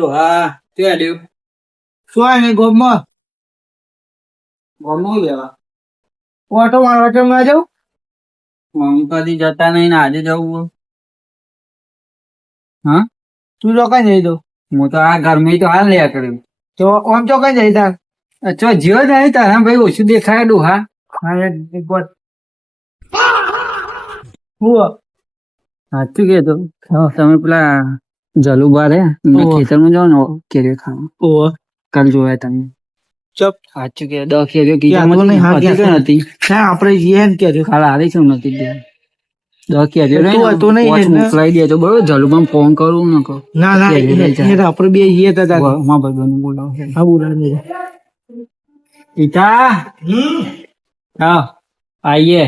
ડોહા શું આલ્યું શું આવે ને ગોમમાં ગમું લેવા ઓટો મારવા કેમ ના જાઉં મમ્મી કદી જતા નહીં ને આજે જવું હા તું તો કઈ જઈ દઉં હું તો આ ઘરમાં તો હાલ લ્યા કર્યું તો આમ તો કઈ જઈ તાર અચ્છા જીવ નહીં તારા ભાઈ ઓછું દેખાય ડોહા હા એક વાર હું સાચું કહેતો તમે પેલા જલુબા રે ખેતરમાં જાઓ ને કેરીઓ ખાવા ઓહ કાલ જોયા તમે ચપ સાચું કે 10 કેરીઓ યાદ તો નહીં, હા, હતી કે યાદ. નથી ના આપણે જઈએ ને કે કાલ આવી છે નથી દે 10 કેરીઓ તું હતું નહીં વોચ એટલે. મોકલાઈ દેજો બરોબર જલુબાને ફોન કરું ન કહો ના ના કેરી લઈ જા. એ આપણે બે જઈએ તા તાર મારા ભાઈબંધને બોલાવો હા બોલાવે પિતા हाँ आइए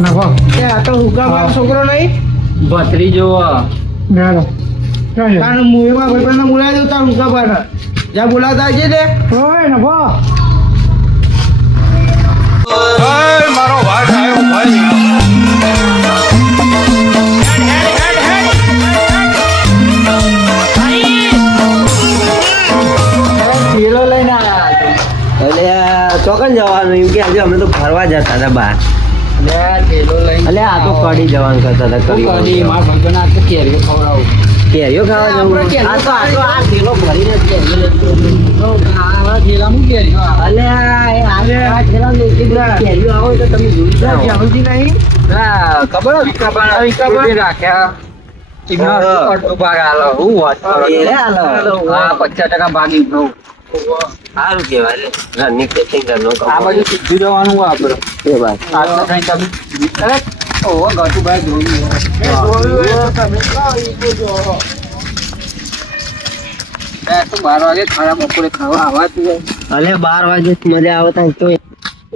નાખો એ આ તો હુકા છોકરો નહીં ભત્રી જોવો ના તાર મુએમાં ભાઈબંધને બોલાવી દઉં તાર હુકા પર જ્યાં બોલાતા છે ને ઓય નફો મારો ભાઈ આવ્યો ભાઈ કિલો લઈને આવ્યા એટલે ચોકન જવાનું એમ કે આજે અમે તો ફરવા જતા હતા બહાર કિલો લઈને એટલે આ તો કડી જવાનું કરતા હતા કડી કડી મારા ભાઈબંધ આ તો કેરીઓ ખવડાવું કેરીઓ ખાવા જવું આ કિલો ભરીને કેરીઓ આ થેલામાં કેરીઓ આવે. અલે આ થેલા લેતી બધા કેરીઓ આવો તો તમે જોઈ જાઓ જાણતી નહીં હા, ખબર હતી? વિકાબાને રાખ્યા એમનો અડધો ભાગ આલો હું વાત કરો છો? એ આલો. હા 50% ભાગ એમનો. સારું કહેવાય લે ઘરની ખેતી ઘરનું આ બાજુ સીધું જવાનું હોય આપણે એ વાત આટલા થઈને તમે અરે ઓહો ગટુભાઈ જોયું તો 12 વાગે ખાવા બપોરે ખાવા આવાતું હોય. અલે 12 વાગે મજા આવે ત્યાં તો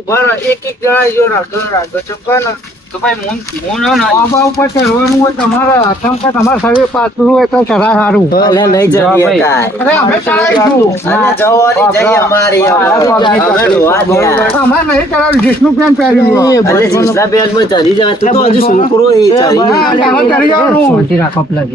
બરાબર એક જણા જો રાગો ચમકા ને તો ભાઈ હું ન આબા ઉપર ચડવાનું હોય તમારા હાથમાં કે તમારા શરીર પાતળું હોય તો ચડા સારું અલે નહીં જો જઈએ ભાઈ. કાંઈ. અરે અમે ચડાવીશું અલે જવાની જઈએ અમારી અમે જોવા ગયા. અમારે નહીં ચડાવ્યું જીસનું પેન પહેર્યું અલે જીસના પેટમાં ચડી જાય તું તો હજુ છોકરો એ ચડી હા, ચાલો ચડી જવાનું રાખો પેલા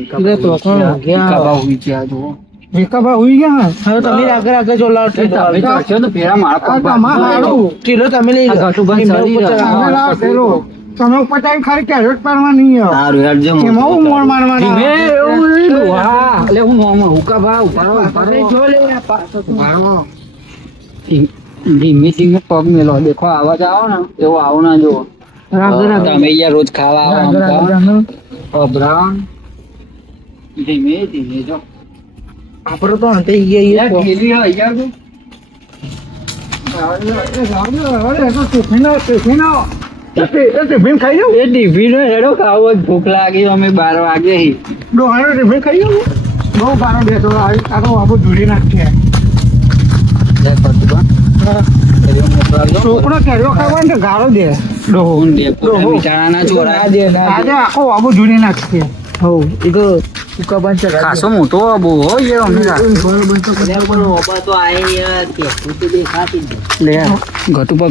ભીખાભા હુઈ ગયા હવે તમે આગળ આગળ જો લાવ તમે ચડશો તો પેલા મારા પગ સારું કિલો તમે લઈ આ ગટુભાઈ ચડી રહ્યા. તમે ઉપર ટાઈમ ખાલી કેરેટ પાડવાની સારું હેડજો એમાં હું મોર મારવાના ધીમે એવું નહીં ડોહા. એટલે હું નોર્મલ હુકાભા ઉભા રહો. ધીમે ધીમે પગ મેલો દેખો આવાજ આવો ને એવો આવો ના જુઓ તમે અહીંયા રોજ ખાવા આવો આમ ખાઓ. અભરાણ. ધીમે ધીમે જો આપડે તો અંતે ગયા યાર ઢીલી હોય યાર તું. ટિફિન ખાઈ જાઉં એ ટિફિન હેડો ખાવો જ ભૂખ લાગી અમે 12 વાગે હી. ડોહાનો ટિફિન ખાઈ જાઉં બહુ બારો બેઠો આખો બાબુ ધૂળી નાખીએ છોકરો કેરીઓ ખાવા ને ગાળો દે ડોહો બિચારાના છોરા આજે આખો બાબુ ધૂળી નાખીએ હો એ તો સુકા બંધ ખાસો મોટો બહુ હોય અમને ઓબા તો આઈ યાર કે તું તો દેખાતી જ નહીં. લે ઘટુપા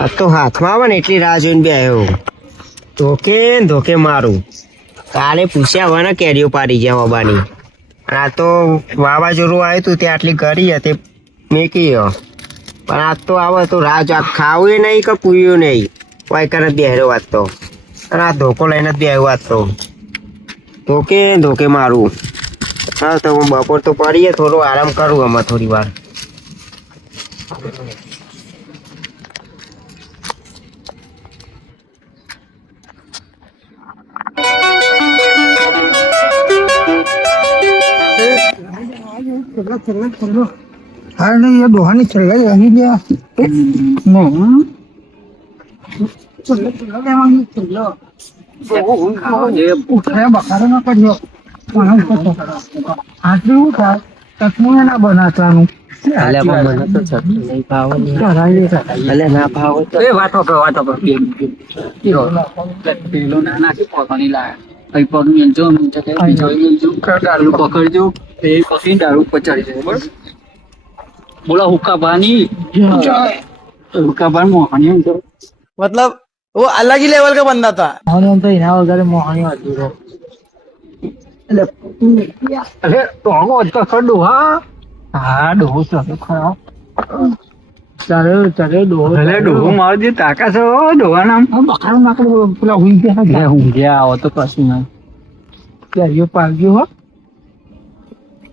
આ તો હાથમાં આવે ને એટલી રાહ જોઈને બે આવ્યો ધોકે ને ધોકે મારું કાલે પૂછ્યા હોય ને કેરીઓ પાડી ગયા બાબાની અને આ તો વાવાઝોડું આવ્યું હતું તે આટલી કરી હતી મેકી પણ આ તો આવે તો રાહ ખાવું નહીં કે પૂર્યું નહીં કોઈ કરે બેહરો વાત તો અને આ ધોકો લઈને જ બેહ્યો વાત તો ધોકે ને ધોકે મારું હા તો હું બપોર તો પડીએ થોડો આરામ કરું આમાં થોડી વાર હા નહીં એ ડોહાની ચલ્લાઈ અહીં ગયા ઉઠાયા બખારો ના કર્યો આટલું શું થાય તકમું ના બનાવવાનું અલ્યા પણ મને તો ચટણી નહીં ભાવે ને. અલ્યા ના ભાવે તો એ વાતો પર પેલો નાના છે પકડી લાયા કઈ પગ મેલજો બીજો મેલજો દારૂ પકડજો એ પકડી દારૂ ઉપર ચડી જાય બરોબર બોલા હુક્કા બાની હુક્કા બાન મોહની मतलब वो अलग ही लेवल का बंदा था तो इना वगैरह मोहनी अधूरो અરે ટોગો તો ખડો હા ડોહો ચાલો ખરા चले दो અરે ડોહો મારો જે તાકા છે ડોહા નામ બખાડું નાકડું પેલા ઊંઘ્યા આવો તો કશું ના कैरियो पाल गयो हो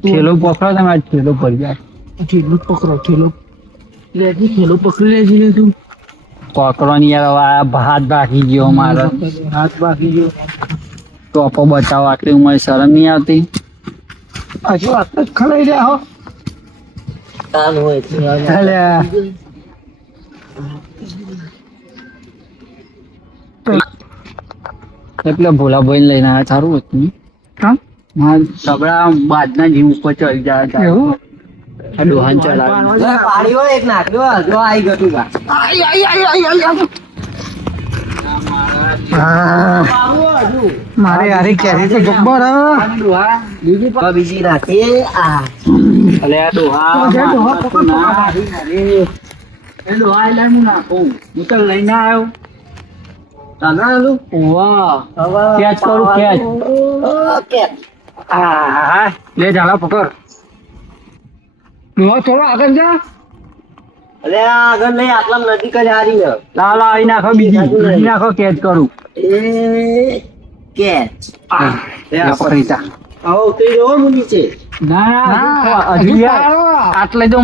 થેલો પકડો તમે આજ થેલો ભરી જાય ठेलो पकड़ो ठेलो ले जी ठेलो पकड़ ले जी ले तू પકડવાની યાર ભાત ભાગી ગયો મારો हाथ बाकी गयो ટોપો બચાવો આટલી ઉંમર શરમ નહીં આવતી हजू हाथ तक खड़े रहा हो કાન હોય તો અલ્યા એટલે ભોલાભાઈ લઈને આવ્યા સારું હતું ને કામ હા સબળા બાદના જીવ ઉપર ચડી જાય એવું આ ડોહાન ચડાવી પાણી હોય એક નાખ્યો જો આવી ગયું તું કા. मारे यार कैसे तो गब्बर બીજી નાખી આ અલે આ ડોહા ડોહા પકડ, એ ડોહા એટલે હું નાખું હું તો લઈને આવ્યો વાહ કેચ કરું કેચ હા લે ઝાલા પકડ डोहा थोड़ा आगे जा અરે આ આગળ નહીં આટલા નજીક જ હારી ને લાલા આવી નાખો બીજી નાખો કેચ કરું એ કેચ પકડી જા આવો ઉતરી રહ્યો હું નીચે ના હજુ યાર આટલે તો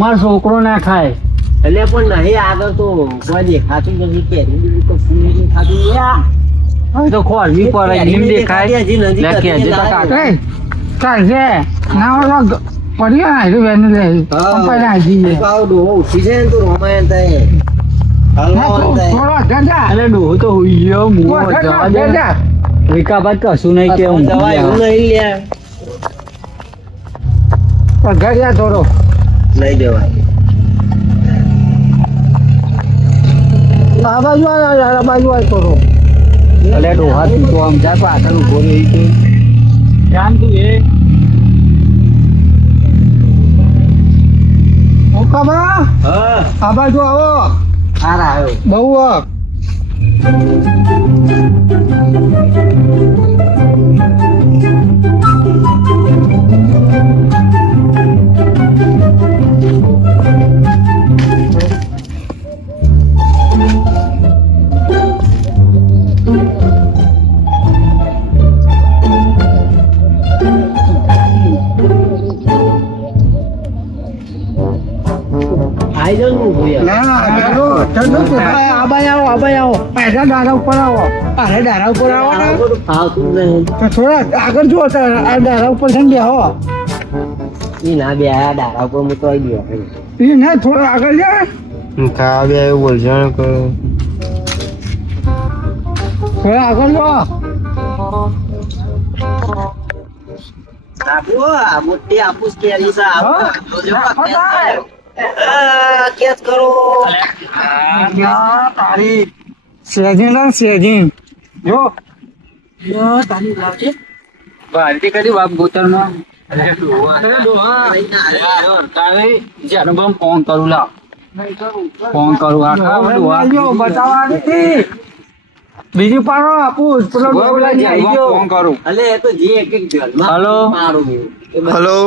મારો છોકરો ના ખાય એટલે પણ નહીં આગળ તો કોઈ દેખાતું નથી કે તો ફૂલ દેખાતું હવે તો ખોરવી પડે નીમ દેખાય હજી નજીક લે કે હજી તો હતી. કાકા कैसे ना वाला पढ़िया है तो मैंने ले पढ़ा जी है આવો ડોહો ઉઠી જાય ને તો રોમાયણ થાય હલવાવાનું થાય थोड़ा गंदा અલે ડોહો તો હુઈ ગયો મુઓ જવા દે गंदा વિકાબાદ કશું નહીં કે હું દવા એવું નહીં લ્યા गंदा थोड़ो લઈ જવાય बाजू आ थोड़ो અલે ડોહા તું તો આમ જા પાછળ ઉભો રહી છે જાન તું એ ओकाबा હા आ बाजू आओ સારા આવ્યો बहु આઈ જાવ હું ભૂયા ना ठंडो ठंडो आबाई आओ ऐसा डारा ऊपर आओ अरे डारा ऊपर आओ ना બધું ફાવતું નહીં तो थोड़ा आगे जो होता है डारा ऊपर ठंडे हो ઈ ના બે આ ડારા ઉપર હું તો આવી ગયો ये ना थोड़ा आगे जा ખાવા બે આવ્યું બોલજાણ કરો थोड़ा आगे लो આપો આ મોટી આપુસ કેરી સા હા? જોજો કેચ કરો तारी सेजिन ना सेजिन जो તારી લાવજે ભારતી કરી બાપ ગોતરમાં અરે ડોહા તારે જે અનુભવ ફોન કરું લાવ ફોન કરું આ ખાવ ડોહા બતાવવાની હતી બીજું પાડો આપું પેલો ફોન કરું અલે એ તો જે એક એક જલમાં હલો? મારું હેલો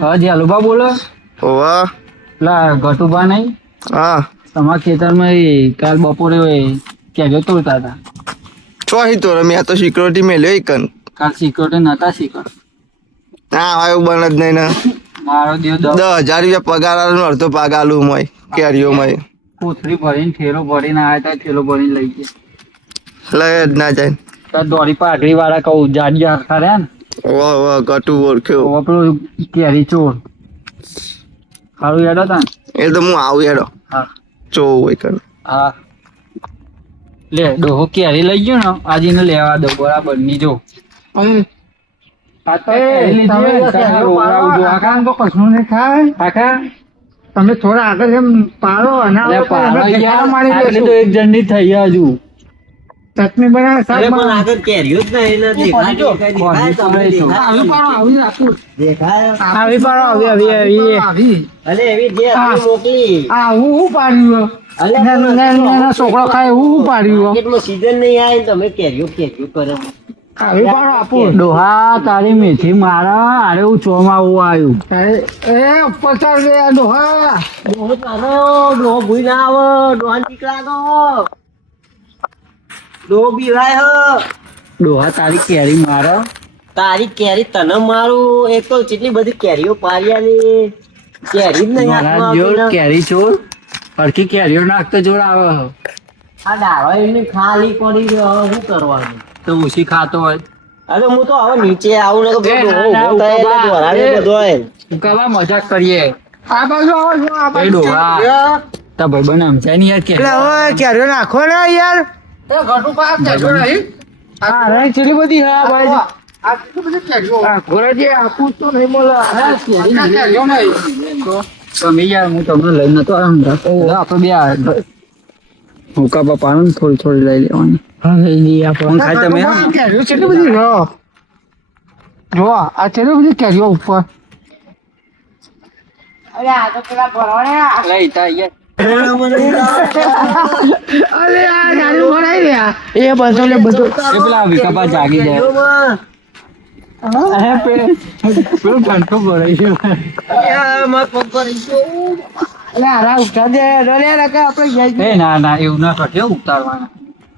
હા જી હલુબા બોલો ઓવા લા ગટુબા નહીં હા તમારા ખેતરમાં એ કાલ બપોરે કેજો તોડતા હતા ચોહી તો રમ્યા તો સિક્યોરિટી મેલ્યો એકન કાલ સિક્યોરિટી નતા શીખર ના આવ્યું બન જ નહીં ને મારો દેવ 10,000 રૂપિયા પગાર આલું ને અડધો પાક આલું મય કેરીઓમાં કોથળી ભરીને થેલો ભરીને આવ્યા હતા થેલો ભરીને લઈ ગયા લઈ જ ના જાય તો દોરી પાઘડી વાળા કહું જાડિયા હરખા રહ્યા ને વાહ વાહ ગટુ ઓળખ્યો તો પેલું કેરી ચોર સારું યાદ હતા ને એ તો હું આવું હેડો હા જોવું એકન હા લે ડોહો કેરી લઈ ગયો ને આજે એને લેવા દો બરાબર ની જો આ તો કેરી તમે લીધી તો હોય ને, કેરીઓ તમારે પાડો, રોવડાવજો. આકાને તો કશું નહીં થાય. કાકા તમે થોડા આગળ એમ પાડો અને અરે આપણે પાડો એમને યાર, ઠેકાણા મારી આટલી દેશું. તો એક જણની થઈ હજુ. ચટણી બનાવે શાક અરે પણ બનાવે. આગળ કેરીઓ જ નહીં ને દેખાય તમને દેખાય. આવી પાડો, આવી રાખું. દેખાય આવી પાડો, આવી. અરે એવી જે આપણે મોકલી આ હું પાડ્યું અલે નાના છોકરો ખાય હું પાડ્યું માર્કેટમાં સીઝન નહીં આવે ને તમે કેરીઓ કરો આવી પાડો આપું. ડોહા તારી મેથી મારા અરે હું ચોમાવું આવ્યું. એ પચાસ લે ડોહા. ડોહો તારો ડોહો ભૂઈ ના આવો ડોહા નીકળા દો ડોહો બીવાય હો ડોહા તારી કેરી મારા તારી કેરી તને મારું એક તો કેટલી બધી કેરીઓ પાર્યાની કેરી જ નહીં મારા હાથમાં જોર આવતી ને. કેરી ચોર હરખી કેરીઓ નાખતો જોર આવે. આ ડાળો એમને ખાલી પડી ગયો હવે શું કરવાનું તો ઉછી ખાતો હોય. અરે હું તો હવે નીચે આવું ને તો એ ડોહો ના, ના, ઊભો થાય એટલે ઉભા. દોરાવે એ. બધો હોય. કવા મજાક કરીએ. આ બાજુ આવો છો, આ એ બાજુ. ડોહા તા ભાઈબંધ સમજાય નહીં યાર કે એટલે હવે કેરીઓ નાખો ને યાર. એ ઘટુ પા કેરીઓ નહીં. આ રહી કેટલી બધી હે આ બાજુ. આ કેટલી બધી કેરીઓ. આ ઘોડાજી આપું તો નહીં મળે. આ કેરીઓ નહીં. તમે યાર હું તમને લઈ નતો આવ્યો. આપણે બે હુકા બાપાનું થોડી થોડી લઈ લેવાની. હા લઈ લઈએ આપણે. હું ખાય તમે આ કેરીઓ કેટલી બધી છે. જો આ કેટલી બધી કેરીઓ ઉપર. અરે આ તો પેલા ભરવાડ્યા. લઈ તા યાર. અરે આ ગાડી ભરાઈ રહ્યા. એ બધો લે બધો. એ પેલા વિકાબા જાગી જાય. કેરીઓમાં અરે પેલું ઘંટો ભરાઈ છે. યા, માર પગ પર ઈચ્છો. અરે આરા ઉઠા દે. ડરે રકા આપણે ગયા. એ ના ના એવું ના કરશે ઉતારવાના.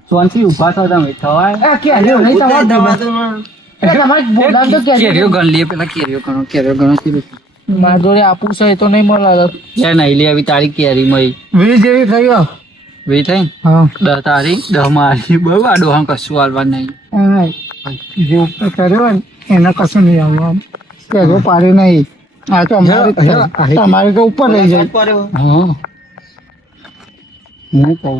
સોનથી ઉભા થો તમે થવાય. આ કેરીઓ નહીં તમારે દવા. દબાતું એટલે અમારે બોલાવ તો કેરીઓ. કેરીઓ ગણ લે પેલા કેરીઓ ગણો કીધું. મારા જોડે આપું છે એ તો નહીં મળે. યાર નહીં લે આવી તારી કેરી મય 20 જેવી થયો. વી થઈ હા 10 તારી 10 મારી બહુ આ ડોહા કશું હાલવાનું નહીં. જે ઉપર કર્યો ને એને કશું નહીં આવવાનું. કેરીઓ પાડી નહીં. આ તો અમારી જ છે. તમારી તો ઉપર લઈ જાય. પડ્યો. હા હું કહું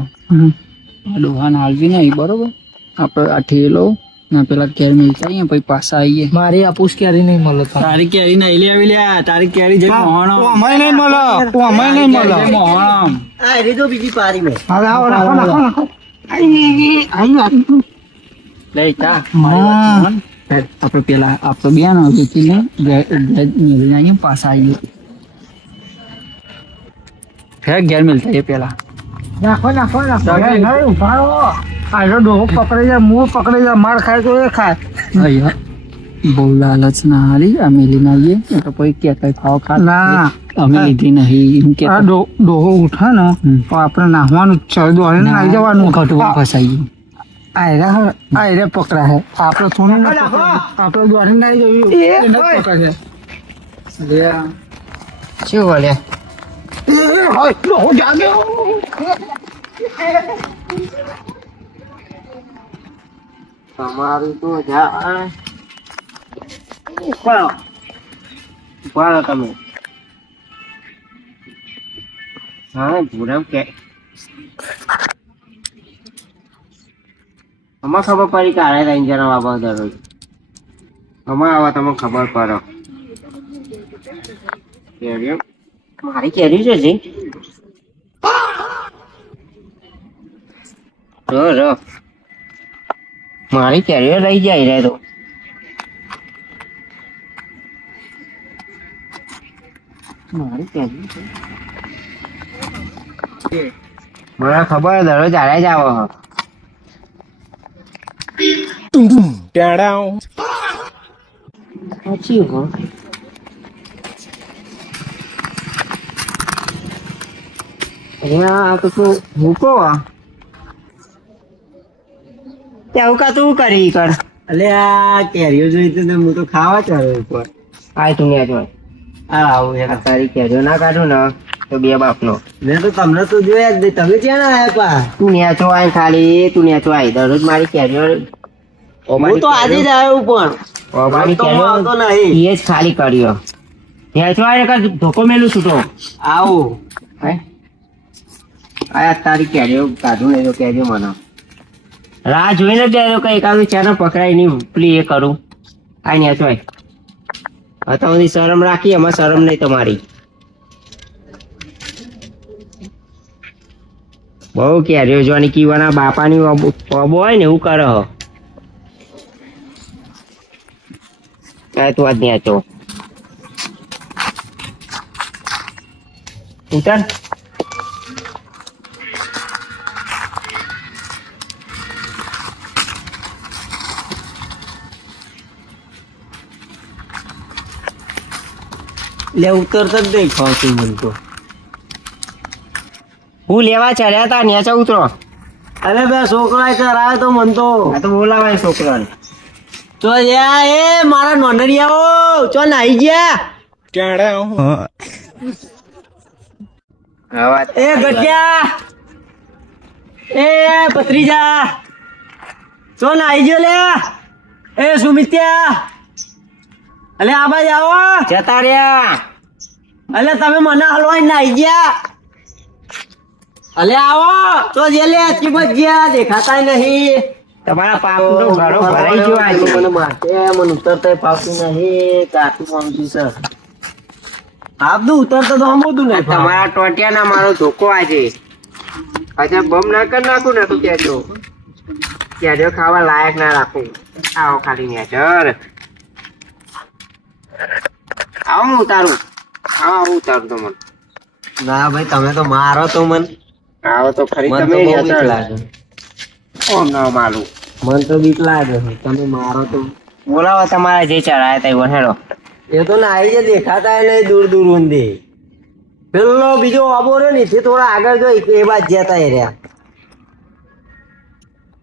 આ ડોહાને હાલવી નહીં બરોબર. આપણે આ ઠેલો ના પેલા કેરી મિલતા આવીએ પછી પાછા આવીએ. મારી આપુસ કેરી નહીં મળે. તારી કેરી નહીં લે આવી લ્યા. તારી કેરી જઈ મોહણમ. અમાય નહીં મળે. અમાય નહીં મળે. જઈ મોહણમ. આ એરી તો બીજી પારી મેં હવે આવો નાખો નાખો નાખો. આઈ લઈ તા હા. આપણે પેલા આપણે બે નો વેચીને મેળવી આવીએ પાછા આવીએ. ફેર ઘેર મિલતા એ પેલા. નાખો નાખો નાખો. નહીં ઉભારો. આજો ડોહો પકડી જાય, મૂળ પકડી જાય, માર ખાય તો એ ખાય. અહીંયા બહુ લાલચ ના હારી આ મેલી ના આવીએ એટલે પછી કે ખાવ ખા ના અમે લીધી નહીં એમ કે આ ડોહો ઉઠે ને તો આપણે નાહવાનું જ છે. દોડીને નાહી જવાનું. ઘટવા ફસાઈ આયરે પકડા હે. આપણે થોડું આપણે દોડીને નાહી જવું. એને જ પકડે. શું બોલે ડોહો જાગ્યો. તમારું તો જા ઉપાડો તમે હા ભૂરામ કે અમાર ખબર પડી કે આરે લઈને જણા બાબા દરરોજ અમાર આવા તમને ખબર પડો કેરીઓ મારી કેરી છે જી રો મારી કેરીઓ લઈ જાય રે તો મારી કેરી મને ખબર દરરોજ આરે જ આવો સાચી હો આ તો મૂકો ત્યાં કા તું કરી કર અલે આ કેરીઓ જોઈ તો હું તો ખાવા ચાલ્યો ઉપર આ તું ન્યા જોઈ આ આવું એક તારી કેરીઓ ના કાઢું ને તો બે બાપનો મેં તો તમને તો જોયા જ નહીં તમે ક્યાં ના આવ્યા પા તું ન્યા છો આય ખાલી તું ન્યા છો આય દરરોજ મારી કેરીઓ હું તો આજે જ આવ્યો પણ મારી કેરીઓ આવતો નહીં એ જ ખાલી કર્યો ન્યા છો આય એક ધોકો મેલું છૂટો આવું હે આ તારી કેરીઓ કાઢું નહીં તો કેરીઓ મને રાહ જોઈને જ કઈ એકાદું ચાર પકડાય નહીં પેલી એ કરું આ ન્યા છો તમારી શરમ રાખી, એમાં શરમ નહીં તમારી. બહુ કેરીઓ જોવાની કીવાના બાપાની ઓબો હોય ને એવું કરે. કાંઈ તો વાત નહીં આતો. ઉતાર. લે ઉતરતા જ નહીં ખાવતું મને તો. હું લેવા ચડ્યા તા નેચા ઉતરો. અરે બે છોકરા ચરાવે તો મન તો. આ તો બોલાવાય છોકરાને. તો યા એ મારા નોંધણિયાઓ ચો નાઈ ગયા. એ ગટિયા એ પત્રીજા ચો નાઈ ગયો લે. એ સુમિત્યા અલે આ બાજુ આવો. જતા રહ્યા. અલે તમે મને હલવાઈ નાઈ ગયા. અલે આવો તો જે લે કિંમત ગયા દેખાતા નહીં. તમારા પાપનો ઘડો ભરાઈ ગયો આજે. મને મારતે મને ઉતરતા પાવતું નહીં. કાટું સમજી સર આપનું ઉતરતા તો આમ બધું નહીં. તમારા ટોટિયાના મારો ધોકો આજે. અચ્છા બમ ના કરી નાખું ને તું કહેજો. ક્યારે ખાવા લાયક ના રાખું. આવો ખાલી નેચર. આવો હું ઉતારું. આવો ઉતારું તો મને. ના ભાઈ તમે તો મારો તો મન. આવો તો ખરી મન તો તમે બહુ બીક નેચર લાગે. ઓમ ના માલું. મન તો બીક લાગે છે. તમે મારો તો બોલાવો તમારા જે ચડાયા તા એ હેડો. એ તો નાઈ જે દેખાતા નહીં દૂર દૂર ઊંધી. પેલો બીજો આબો રહ્યો ને તે થોડા આગળ જોઈ કે એ બાદ જતા રહ્યા.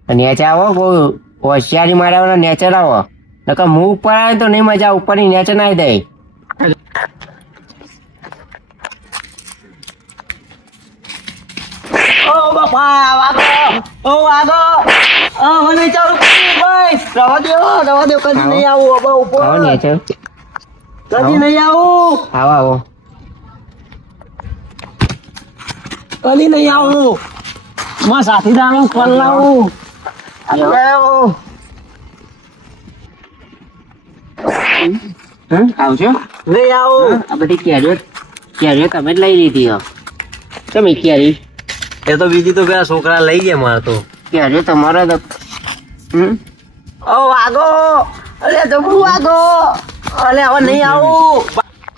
નેચર આવો બહુ હોશિયારી માર્યા નેચર આવો. નકર હું ઉપર આવે તો નહીં મજા. ઉપરની નેચર નાઈ દે. ઓ બાપા વાગો ઓ વાગો મને ચાલુ ભાઈ રવા દો કદી નહીં આવું અબા આવો ઉપર નેચર. કદી નહીં આવું આવો આવો. કદી નહીં આવું માં સાથીદારો કોલ લાવું આવજો. નહીં આવું આ બધી કેરીઓ તમે જ લઈ લીધી હો. તમે કેરી એ તો બીજી તો પેલા છોકરા લઈ ગયા મારે તો કેરીઓ તમારા તો ઓ વાગો અરે જબરું વાગો અલે હવે નહીં આવું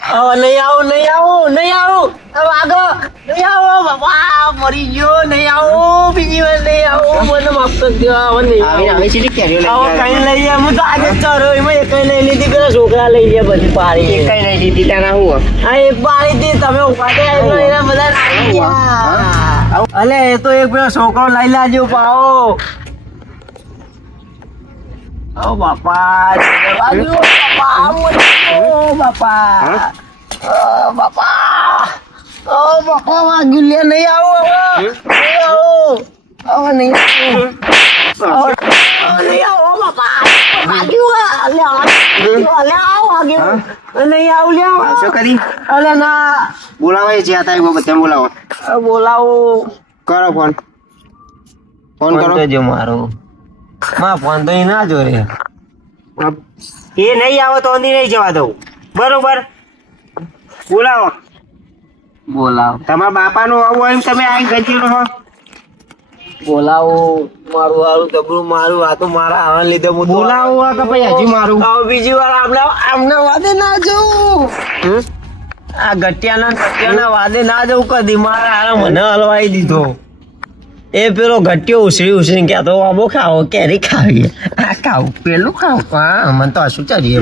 હવે નહીં આવું વાગો નહીં આવો બાપા મરી ગયો નહીં આવું બીજી વાર નહીં આવું મને માફ કરી દો હવે નહીં આવી આવું આવી સીધી કેરીઓ લઈ હવે કઈ લઈ ગયા હું તો આજે જ ચરો એમાં એક લઈ લીધી પેલા છોકરા લઈ ગયા બધી પાડી કઈ નહીં લીધી ત્યાં હું હા એક પાડી હતી તમે ઉપાડે એના બધા નાખી ગયા અલે એ તો એક પેલો છોકરો લઈ લાજો પાઓ ઓ બાપા વાગ્યું બાપા વાગ્યું લે નહીં આવું હવે નહીં આવું બાપા વાગ્યું નહીં આવું લે શું કરી અલે ના બોલાવો એ જ્યાં થાય બધા બોલાવો. બોલાવું કરો ફોન કરો. જો મારો ફોન તો ના જોરે એ નહીં આવો તો નહીં જવા દઉં. બરોબર બોલાવો. તમારા બાપાનું આવું હોય એમ તમે આ ગજી હો. બોલાવો મારું હારું જબરું મારું આ તો મારા આવા લીધે હું બોલાવો કે પછી હજી મારું. હવે બીજી વાર આમને વાદે ના જવું આ ગટિયાના વાદે ના જવું કદી મારા હારા મને હલવાઈ દીધો એ પેલો ગટ્યો ઉછળી કહેતો આબો ખાવો કેરી ખાવી આ ખાવું પેલું ખાવું હા મને તો હસું ચાલીએ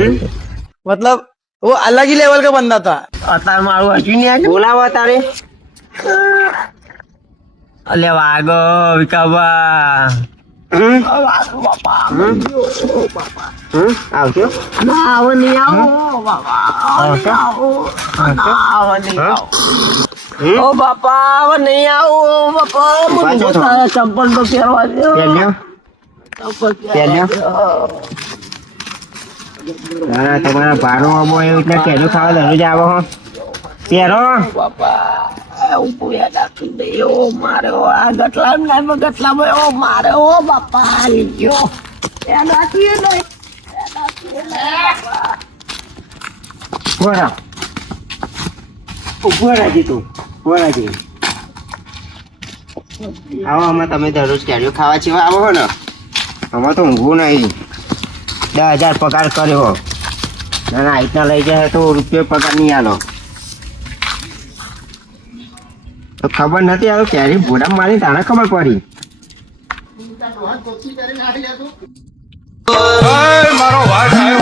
मतलब वो अलग ही लेवल का बंदा था। અત્યારે મારું હજુ નહીં આવ્યું બોલાવો તારે. અલે વાગો વિકાબા આવજો. ના હવે નહીં આવો ઓ બાપા હવે નહીં આવું બાપા મને તારા ચંપલ તો પહેરવા દે પહેર્યો પહેર્યો તમારા ભારો આવો એવું એટલે કેજો ખાવા દરરોજ આવો હો. પહેરો બાપા ઉભું યાદ આપી દે ઓ મારે આ ગટલા ઓ મારે ઓ બાપા આવી ગયો યાદ રાખીએ બોરા ઉભો રાખી તું બોરાજી આવો આમાં તમે દરરોજ કેરીઓ ખાવા છે આવો ને આમાં તો ઊંઘવું નહીં 10,000 પગાર કર્યો ના ના આઈટના લઈ જાય તો રૂપિયો પગાર નહીં આલો તો ખબર નથી આવ્યું કેરી ભોડા મારી તાણે ખબર પડી મારો ભાઈ